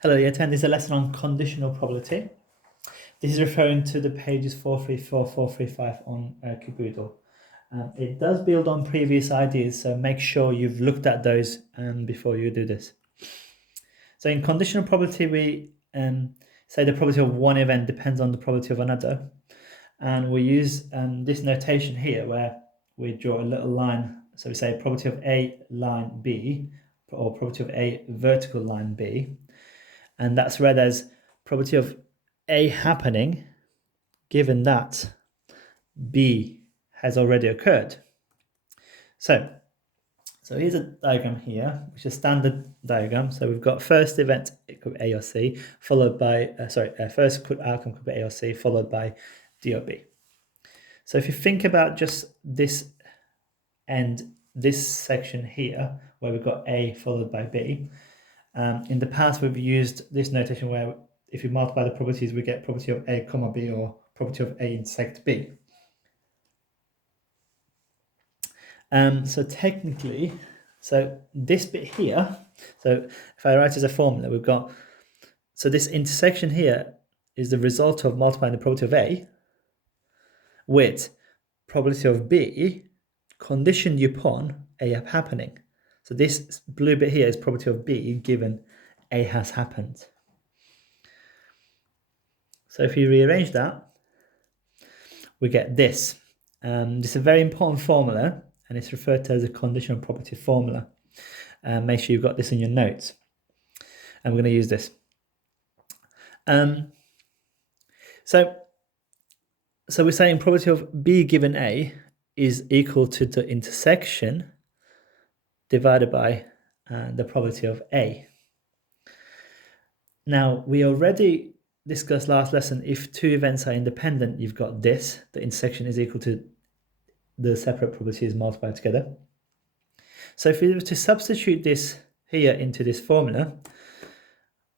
Hello, you attend this is a lesson on conditional probability. This is referring to the pages 434, 435 on Caboodle. It does build on previous ideas, so make sure you've looked at those before you do this. So in conditional probability, we say the probability of one event depends on the probability of another. And we use this notation here where we draw a little line. So we say probability of A line B, or probability of A vertical line B. And that's read as probability of A happening given that B has already occurred. So here's a diagram here, which is a standard diagram. So we've got first event, it could be A or C, followed by, first outcome could be A or C, followed by D or B. So if you think about just this and this section here, where we've got A followed by B, in the past we've used this notation where if you multiply the probabilities, we get probability of A comma B or probability of A intersect B. So technically, so this bit here, so if I write as a formula, we've got, so this intersection here is the result of multiplying the probability of A with probability of B conditioned upon A happening. So this blue bit here is probability of B given A has happened. So if you rearrange that, we get this. This is a very important formula, and it's referred to as a conditional probability formula. Make sure you've got this in your notes. And we're going to use this. So we're saying probability of B given A is equal to the intersection divided by the probability of A. Now, we already discussed last lesson, if two events are independent, you've got this, the intersection is equal to the separate probabilities multiplied together. So if we were to substitute this here into this formula,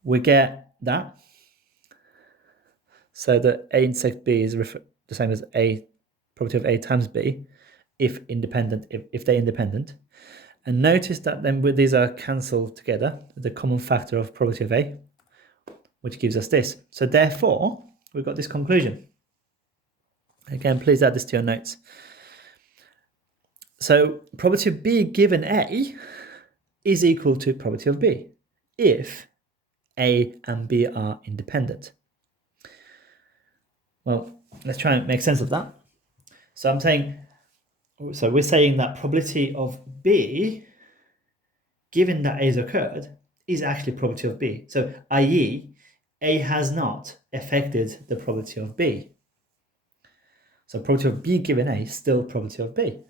we get that. So that A intersect B is the same as A, probability of A times B, if they're independent. And notice that then these are cancelled together with the common factor of probability of A, which gives us this. So therefore, we've got this conclusion. Again, please add this to your notes. So probability of B given A is equal to probability of B if A and B are independent. Well, let's try and make sense of that. So we're saying that probability of B given that A has occurred is actually probability of B. So i.e., A has not affected the probability of B. So probability of B given A is still probability of B.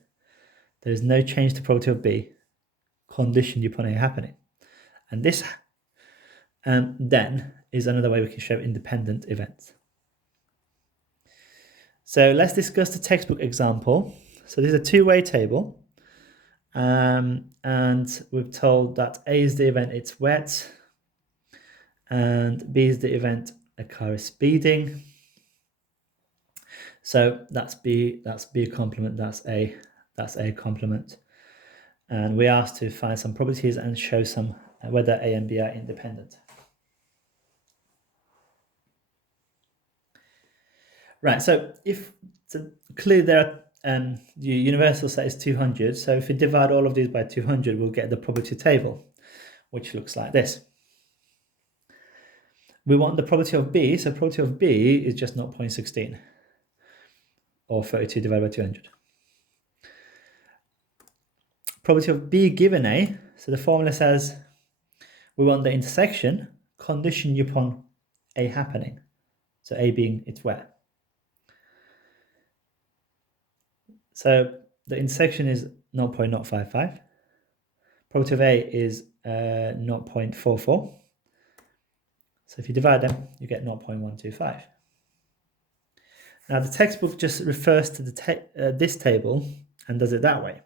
There is no change to probability of B conditioned upon A happening. And this then is another way we can show independent events. So let's discuss the textbook example. So this is a two-way table. And we've told that A is the event, it's wet. And B is the event, a car is speeding. So that's B complement, that's A complement. And we asked to find some properties and show some whether A and B are independent. Right, so clearly there are the universal set is 200. So if we divide all of these by 200, we'll get the probability table, which looks like this. We want the probability of B, so probability of B is just 0.16 or 32 divided by 200. Probability of B given A, so the formula says we want the intersection conditioned upon A happening. So A being it's where. So the intersection is 0.055. Probability of A is 0.44. So if you divide them, you get 0.125. Now the textbook just refers to this table and does it that way,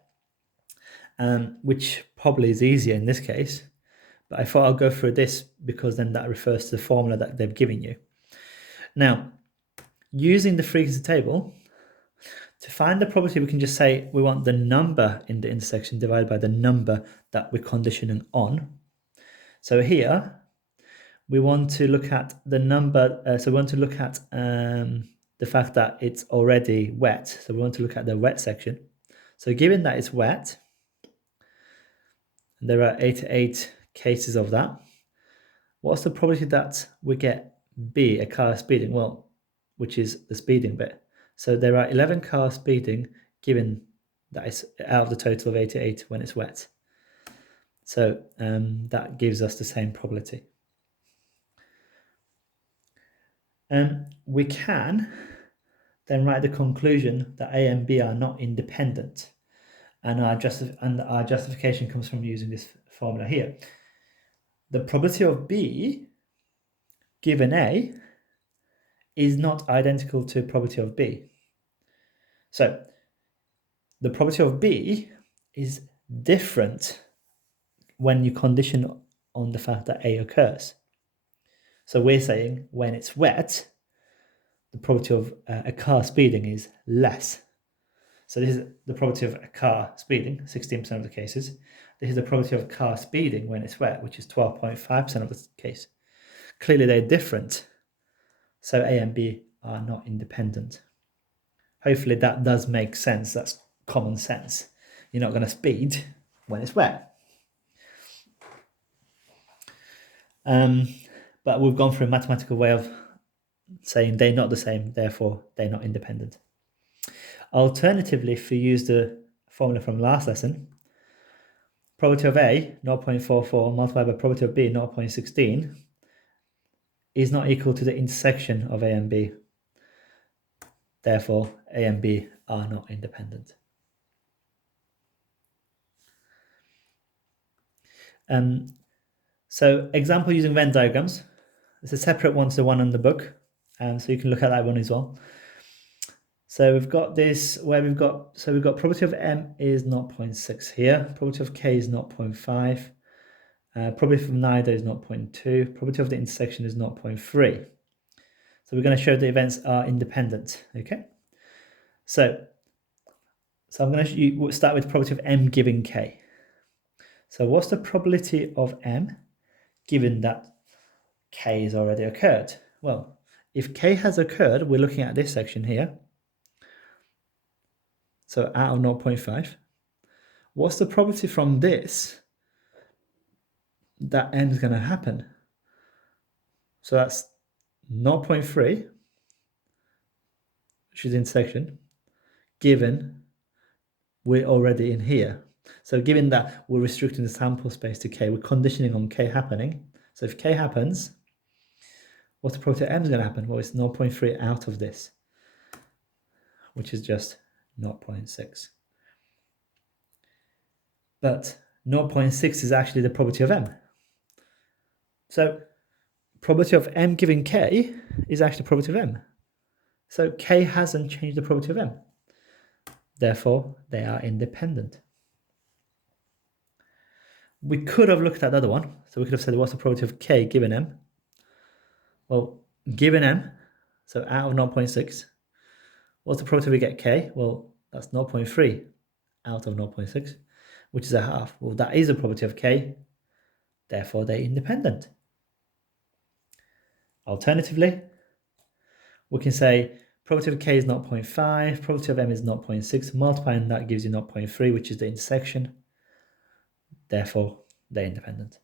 which probably is easier in this case. But I thought I'll go through this because then that refers to the formula that they've given you. Now, using the frequency table, to find the probability, we can just say we want the number in the intersection divided by the number that we're conditioning on. So here, we want to look at the number. So we want to look at the fact that it's already wet. So we want to look at the wet section. So given that it's wet, there are 88 cases of that. What's the probability that we get B, a car speeding? Well, which is the speeding bit. So there are 11 cars speeding given that it's out of the total of 88 when it's wet. So that gives us the same probability. We can then write the conclusion that A and B are not independent. And our justification comes from using this formula here. The probability of B given A is not identical to probability of B. So the probability of B is different when you condition on the fact that A occurs. So we're saying when it's wet, the probability of a car speeding is less. So this is the probability of a car speeding, 16% of the cases. This is the probability of a car speeding when it's wet, which is 12.5% of the case. Clearly they're different. So A and B are not independent. Hopefully that does make sense. That's common sense. You're not going to speed when it's wet. But we've gone through a mathematical way of saying they're not the same, therefore they're not independent. Alternatively, if we use the formula from last lesson, probability of A, 0.44, multiplied by probability of B, 0.16, is not equal to the intersection of A and B. Therefore, A and B are not independent. So example using Venn diagrams. It's a separate one to the one in the book. So you can look at that one as well. So we've got this where we've got probability of M is 0.6 here. Probability of K is 0.5. Probability of neither is 0.2. Probability of the intersection is 0.3. So we're going to show the events are independent. Okay. So I'm going to start with probability of M given K. So what's the probability of M given that K has already occurred? Well, if K has occurred, we're looking at this section here. So out of 0.5. What's the probability from this that M is going to happen? So that's 0.3, which is intersection, given we're already in here. So given that we're restricting the sample space to K, we're conditioning on K happening. So if K happens, what's the probability M is going to happen? Well, it's 0.3 out of this, which is just 0.6. But 0.6 is actually the probability of M. So probability of M given K is actually the probability of M. So K hasn't changed the probability of M. Therefore, they are independent. We could have looked at the other one. So we could have said, what's the probability of K given M? Well, given M, so out of 0.6, what's the probability we get K? Well, that's 0.3 out of 0.6, which is a half. Well, that is the probability of K. Therefore, they're independent. Alternatively, we can say probability of K is 0.5, probability of M is 0.6, multiplying that gives you 0.3, which is the intersection. Therefore, they're independent.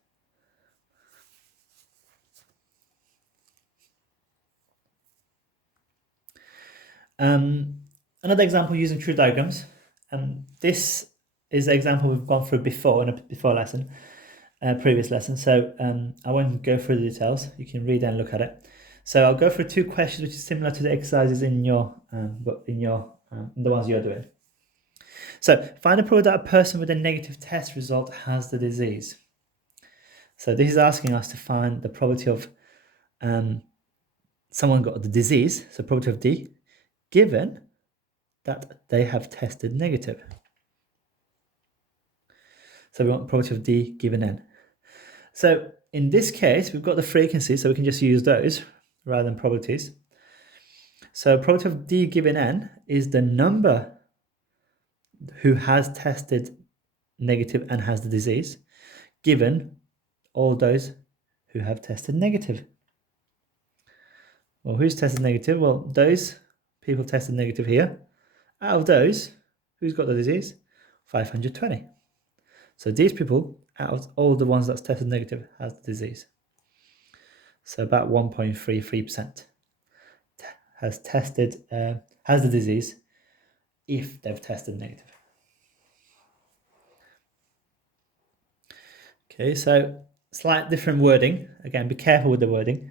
Another example using true diagrams. This is the example we've gone through before in a previous lesson. So I won't go through the details. You can read and look at it. So I'll go through two questions which is similar to the exercises in your the ones you're doing. So find the probability that a person with a negative test result has the disease. So this is asking us to find the probability of someone got the disease, so probability of D, given that they have tested negative. So we want probability of D given N. So in this case, we've got the frequencies, so we can just use those rather than probabilities. So probability of D given N is the number who has tested negative and has the disease, given all those who have tested negative. Well, who's tested negative? Well, those people tested negative here. Out of those, who's got the disease? 520. So these people, out of all the ones that's tested negative, has the disease. So about 1.33% has the disease if they've tested negative. Okay, so slight different wording. Again, be careful with the wording.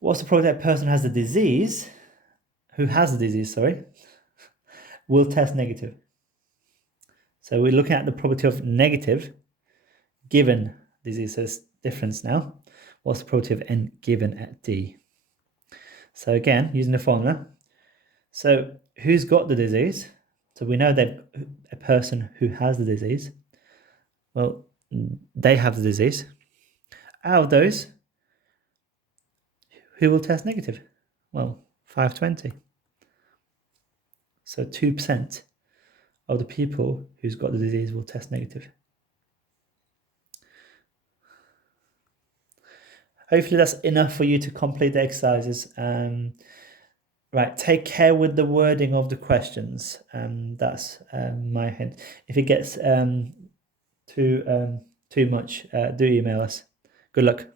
What's the probability that a person has the disease, who has the disease, will test negative? So we're looking at the probability of negative given disease. So it's difference now. What's the probability of N given at D? So again, using the formula. So who's got the disease? So we know that a person who has the disease, well, they have the disease. Out of those, who will test negative? Well, 520. So 2% of the people who's got the disease will test negative. Hopefully that's enough for you to complete the exercises. Right, take care with the wording of the questions. That's my hint. If it gets too much, do email us. Good luck.